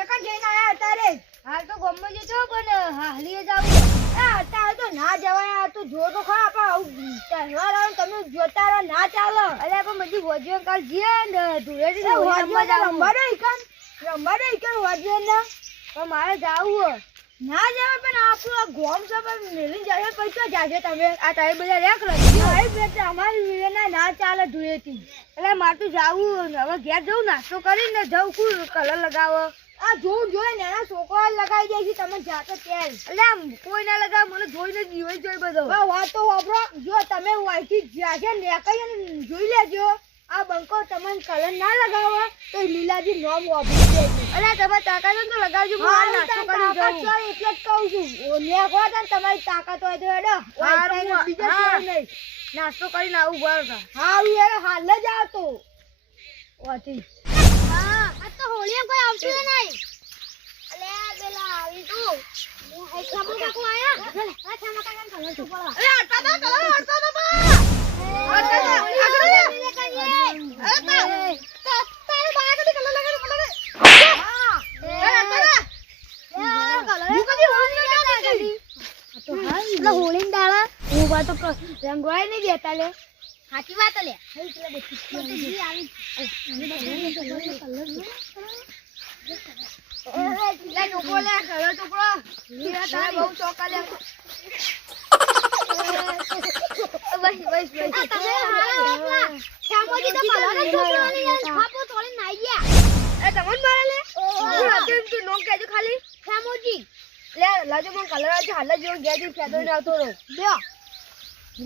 ચકન જઈને આયા અત્યારે હાલ તો ગમમાં જતો પણ હાલીએ જાવ અત્યારે તો ના જવાય આ તો જો તો ખરા આપણે આવું તહેવાર આવે તમે જોતા રહો ના ચાલો અલ્યા પણ બધી વજીઓ કાલ જીએ ને ધૂળેટી રમવાનો ઈકન વાજ્યો ને પણ મારે જાવું ના જવાય પણ આપણું ગોમ છે પણ મેલી જાય પછી તો જાજો તમે આ તારી બધા રેક અમારી વિવેના ના ચાલે ધૂળેટી એટલે મારે તો જાવું હવે ઘેર જવું નાસ્તો કરીને જવું કુલ કલર લગાવો આ જોઉં જોઈ નાના છોકરા લગાવી દે છે તમે જાતો તેલ એટલે આમ કોઈ ના લગાવ મને જોઈને જીવાઈ જોઈ બધો વાત તો વાપરો જો તમે વાયથી જ્યાં નેકાઈ અને જોઈ લેજો આ બંકો તમને કલર ના લગાવો તો લીલાજી નોમ વાપરી દેજો અરે તમે તાકાત તો લગાવજો હું હાલ નાસ્તો કરી જાઉં એટલે જ કહું છું નેકો હતા ને તમારી તાકાત હોય તો હેડો બીજા નહીં નાસ્તો કરીને આવું બરાબર હા યાર હાલ જ આવતો વાથી હા આ તો હોળીએ કોઈ આવતું નહીં અલે પેલા આવી તું એ ખમો કાકો આયા આ ખમો કાકા કલર તો પડવા અરે આટા તો કલર આટા તો બા આટા તો આગળ લે કરીએ આટા તારે બા કદી કલર લગાડી પડે હા એ આટા કલર હું કદી હોળી ના કરી તો હા એટલે હોળી દાડા હું બા તો રંગવાય નહીં દેતા લે સાચી વાત લે હઈ પેલા બચ્ચી આવી લે ટોપરો લે કલર ટોપરો લે તારે બહુ ચોકા લે બસ તમે હાલા શામોજી તો કલર ટોપરો ની છાપો તોડી નાઈ ગયા એ તમને મારે લે હું રાતે તું નોમ કેજો ખાલી શામોજી લે લાજો મને કલર આજે હાલ જ જો ગેજો ફેદો ને આવતો રહો લ્યો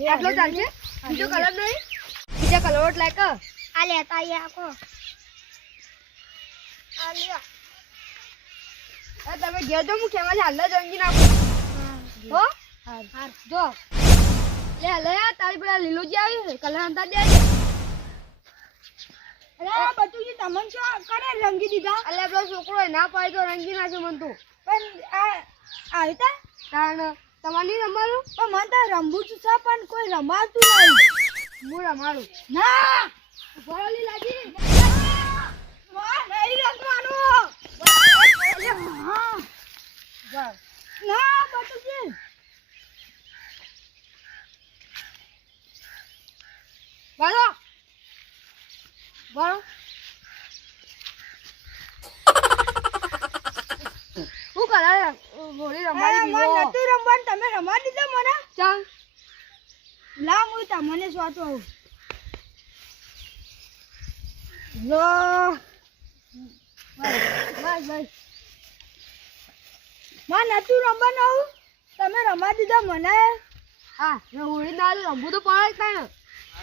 આટલો ચાલશે બીજો કલર નહીં બીજા કલર લાયક આ લેતા આયા આખો આ લ્યો તમે ઘેર જો હું કેમાં હાલ જ રંગી નાખું હો હાર જો લે લે તારી પેલા લીલુજી આવી કલર અંતા દે અરે બટુજી તમને શું કરે રંગી દીધા અલે પેલો છોકરો ના પાડે તો રંગી નાખ્યો મન તું પણ આ આવતા કારણ તમારે નહીં રમવાનું પણ મને તો રમવું છે પણ કોઈ રમાતું નહીં હું રમાડું ના ભરોલી લાગી નહીં રમવાનું ના બટુજી બોલો બોલો હું કલર હોળી રમાડી મને નથી રમવાનું તમે રમવા દીધો મને ચાલ લા હું તમને સોચો લો બસ મને નતું રમવાનું તમે રમવા દીધો મને હા હોળી ના રમવું તો પડે જ કાંઈ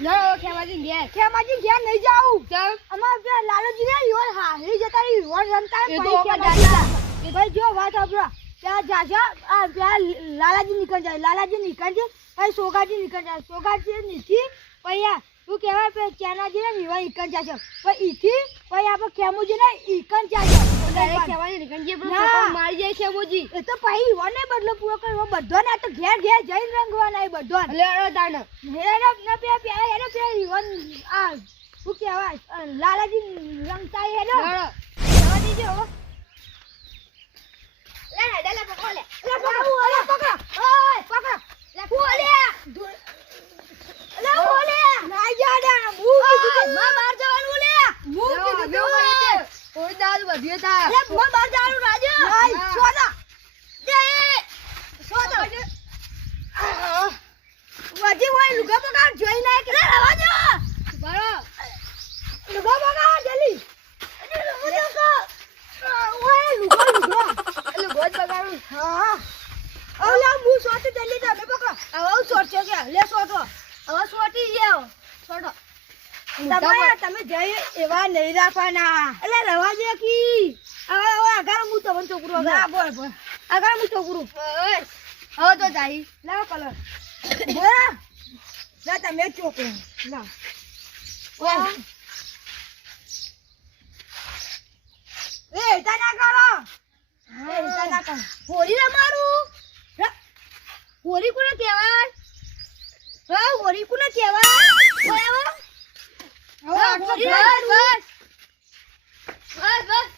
લો ખેમાજી ઘેર નહીં જાઉં ચાલ અમાર પેલા લાલુજી ને યોર હારી જતા રહી યોર રમતા એ તો પછી અમે ખેમાજી જાતા. ભાઈ જો વાત સાંભળો ત્યાં જાજો આ પેલા લાલાજી નીકળ જાય પછી સોગાજી નીકળ જાય સોગાજી નીથી પછી આ શું કહેવાય પે ચેનાજી ને વિવા ઈકન જાજો પછી ઈથી પછી આપણે ખેમુજી ને ઈકન જાજો ડાયરેક્ટ ખેમાજી નીકળજી પેલો ના. છોકરો મારી જાય ખેમોજી એ તો પછી વને બદલો પૂરો કરવો બધો ને આ તો ઘેર જઈને રંગવાના એ બધો એટલે અરે તાણ હેડો ના પેલા વિવન આ શું કહેવાય લાલાજી રંગતા હેડો હેડો. જવા દીજો હવે. લે હેડે લે પકડો લે પકડો ઓય પકડો લે ઓલે લે ઓલે ના જાડા હું કીધું માં બહાર જવાનું લે હું કીધું કોઈ દાદ વધ્યો તા લે હું બહાર જવાનું રાજુ નહીં સોદા દે સોદા વધી હોય લુગા પકડ જોઈ ના કે રવા જો બરો લુગા પકડ જલ્દી ઓય લુગા એટલે ગોજ બગાડું હા ઓલા હું સોતે જલ્દી તમે પકડો હવે સોટજો કે લે સોટો હવે સોટી જાવ છોડો તમે જઈ એવા નહીં રાખવાના એટલે રવા દે કી હવે આગળ હું તમને છોકરું ના, બોલ આગળ હું છોકરું હવે તો જાય લાવો કલર બોલા લા તમે છોકરું લાવ એ તા ના કરો એ તા ના કરો હોળી રમાડું હોળી કોને કહેવાય હા હોળી કોને કહેવાય બરાબર હવે આટલો બસ બસ બસ બસ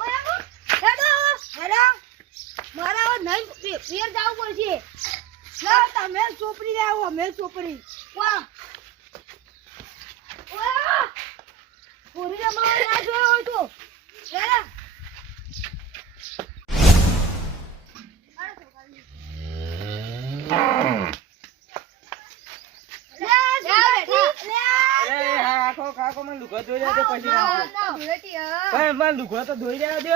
ઓય ફેર જાવું પડશે. લા તમે ચોપડી લે આવો અમે ચોપડી વાહ વાહ હોરી રમવા ના જોયો હોય તો લે અરે હા આખો કાકો મને લુગડો ધોઈ રહ્યા દે પછી નાખજો. મને લુગડો તો ધોઈ રહ્યા દે.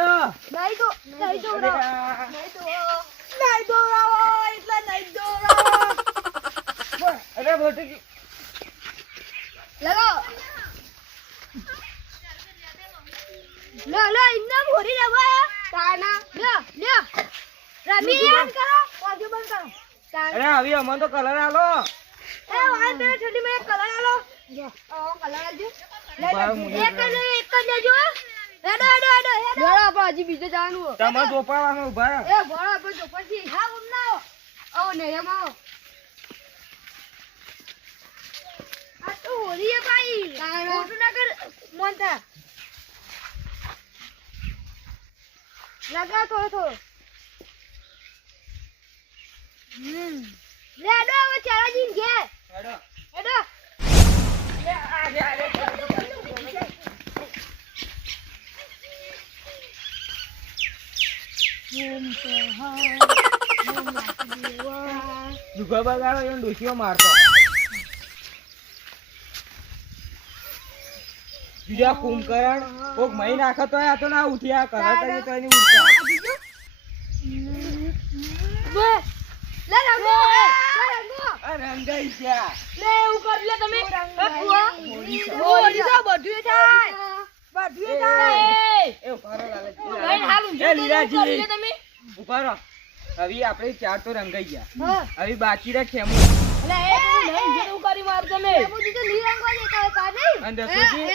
નહીં દોરાવો એટલે નહીં દોરાવો અરે બોટી લો ઇન્ના હોરી રમવા તાના લ્યો રમી યાદ કરો વાગે બંધ કરો અરે હવે અમને તો કલર આલો. એ વાળ પેલા ઠંડી માં કલર આલો કલર આલજો. એક જ લેજો હેડો આપણે હજી બીજે જવાનું તમે ચોપાવાનું ઉભા રહો. એ ભણો આપણે તો પછી હા ઉમનાઓ આવો ને એમ આવો. આ તો હોરી હે ભાઈ ખોટું ના કર મોનતા લગા થોડો લે હેડો હવે ચાલાજી ઘેર હેડો. હેડો લુગડો બગાડો એમ ડોશીઓ મારતો. બીજા કુંભકરણ કોક મહી નાખે તો આ તો ના ઉઠ્યા કલર કરીએ તો એની ઉઠતા. લે રંગો આ રંગાઈ ગયા. લે એવું કરી લે તમે હોરી તો બધું થાય એ ઉભા રહો લાલચ. લઈને હાલ એ લીલાજી ઉભા રહો. હવે આપણે ચાર તો રંગાઈ ગયા. હવે બાકી રહે ખેમુ મુજી તો ની રંગવા દેતા હોય કા નહીં અને દસોજી.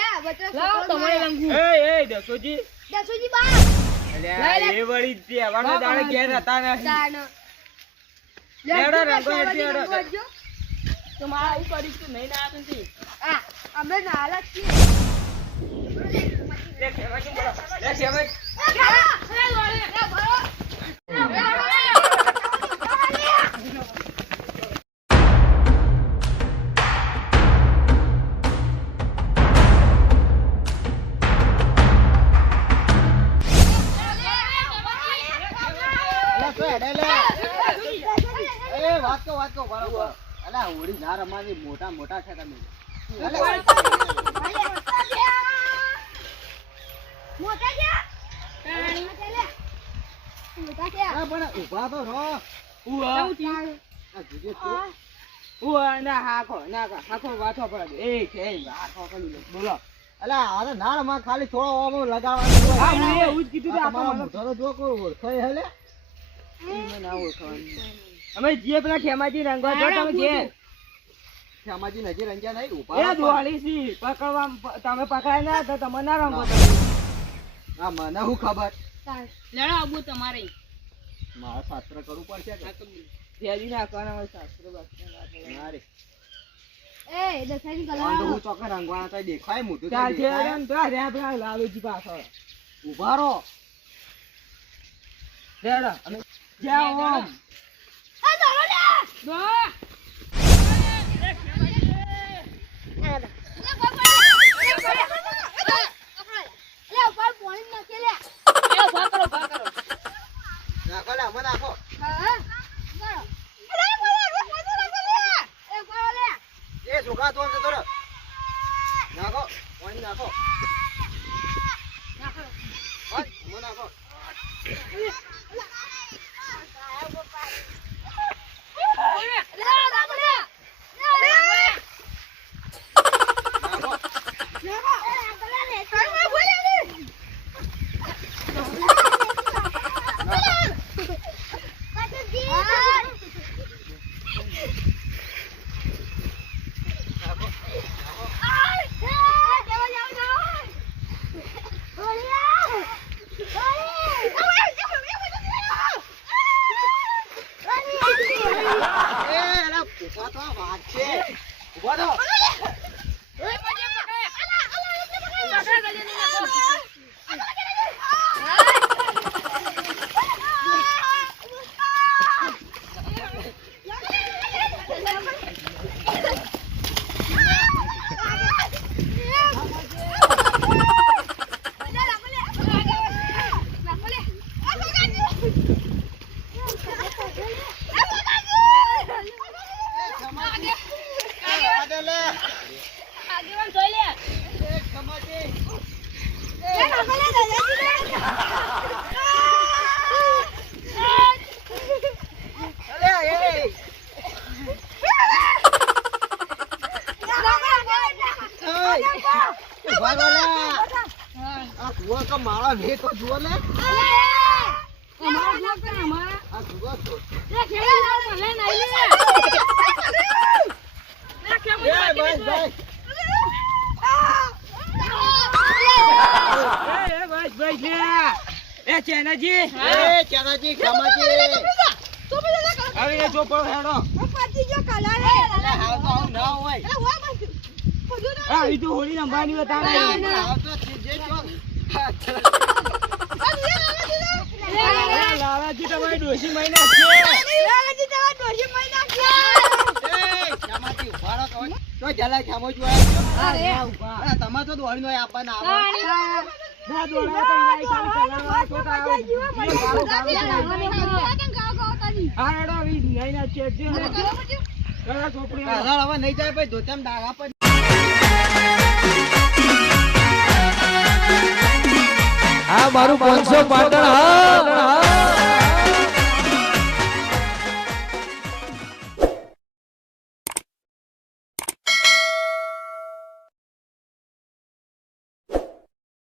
લાવ તમારે રંગવું એ દસોજી. દસુજી બા અલ્યા એ વળી તહેવારના દાડે ઘેર હતા નહીં. તાણ લેડો રંગો હેઠી હેડો. આ અમે નાલા છીએ લે ખેમાજી બોલો. લે ખેમાજી. મોટા મોટા છે તમે. મોટા છે પણ ઉભા તો રહો. ઉવા. આ જીજે તો ઉવા ના હાખો વાથો પડે. એ છે હાખો કરી લો. બોલો. અલા આ નાળમાં ખાલી થોડો ઓમો લગાવવાનું હા હોય. હું એવું જ કીધું કે આ તો તમારો મને મોઢાનો જો કોઈ ઓળખાય હેલે. મને ના ઓળખવાનું. અમે જે પેલા ખેમાજી રંગવા જો તમે જે શ્યામાજી નજી રંગ્યા નહીં ઉભા એ રહો. દોડી સી પકડવા તમે પકડાય ના તો તમે ના રંગો. હા મને શું ખબર. લડો આબુ તમારે. મારે શાસ્ત્ર કરવું પડશે કે ફેરી નાખવાના હોય શાસ્ત્ર બાસ્ત્ર ના રે. એ દસાજી કલર આમ તો હું ચોખ્ખા રંગવાના તો દેખાય મોટું તો ચાલ છે દેખાય. તો આ રે પેલા લાલુજી પાછળ ઉભા રહો. રેડા અમે જ્યાં ઓમ દો નાખો લે મને નાખો. એ છોકરા તો જતો રહો. નાખો પાણી નાખો. બસ, મને નાખો. નાખો. ઉભા રહો લે. આ જુઓ તો મારા ભે તો જુઓ ને. આ જુઓ તો. એ બસ બસ. બસ લે એ ચેનાજી એ ચાનાજી ખામાજી. હવે એ ચોપડો હેડો અલે હાવ તો આવું ના હોય. હા ઈ તો હોળી રમવાની હતા હાવ તો જે જો. લાલાજી તમારી ડોશી મહિના છે એ ખામાજી ઉભા રહો તો. તો જલા ખામો જો આયા. અરે તમાર તો દોડીનો આપવાના આવે. ના દોડા તો ઈ ખાલી કલાવા તો હા હેડો ઈ નહીં ના ચેક છે કલા ચોપડી હાલ હવે નહીં જાય ભાઈ ધોતેમ ડાગા પર. આ મારું 500 પાટણ હા